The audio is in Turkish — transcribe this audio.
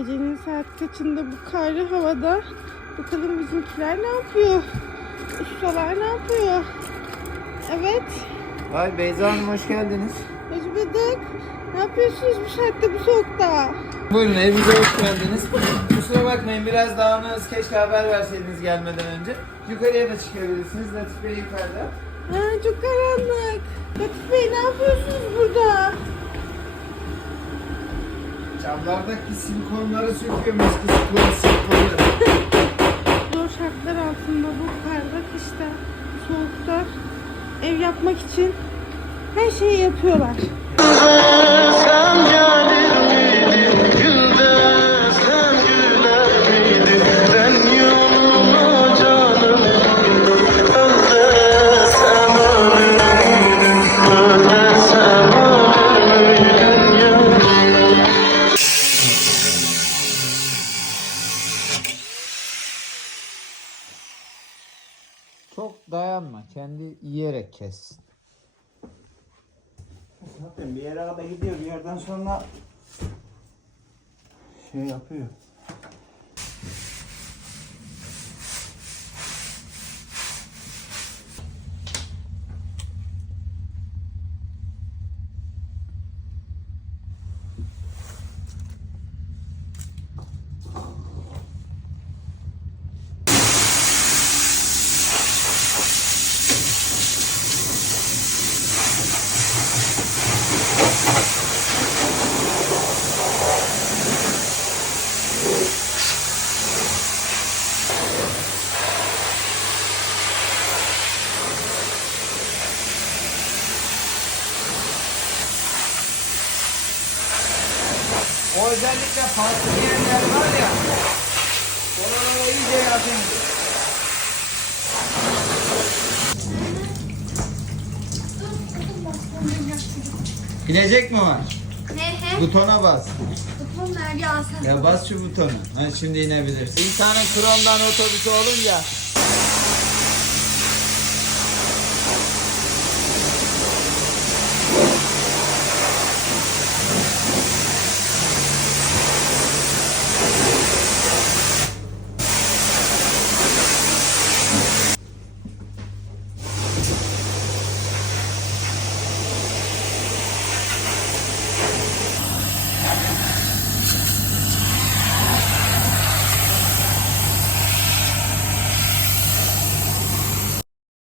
Gecenin saat kaçında bu karlı havada bakalım bizimkiler ne yapıyor? Ustalar ne yapıyor? Evet. Vay Beyza Hanım hoş geldiniz. Hoş bulduk. Ne yapıyorsunuz bu saatte bu soğukta? Buyurun evimize hoş geldiniz. Kusura bakmayın biraz dağınığız. Keşke haber verseydiniz gelmeden önce. Yukarıya da çıkabilirsiniz. Latif Bey yukarıda. Ha, çok karanlık. Latif Bey ne yapıyorsunuz burada? Camlardaki silikonları söküyorum eski silikon silikonları. Zor şartlar altında bu karda, kışta, soğukta ev yapmak için her şeyi yapıyorlar. Çok dayanma. Kendi yiyerek kes. Zaten bir yere kadar gidiyor bir yerden sonra şey yapıyor. O özellikle farklı yerler var ya. Oralara iyice yakın. İnecek mi var? Ne he? Butona bas. Ver ya sen. Ya bas şu butona. Ha, şimdi inebilirsin. İnsanın Kron'dan otobüsü olunca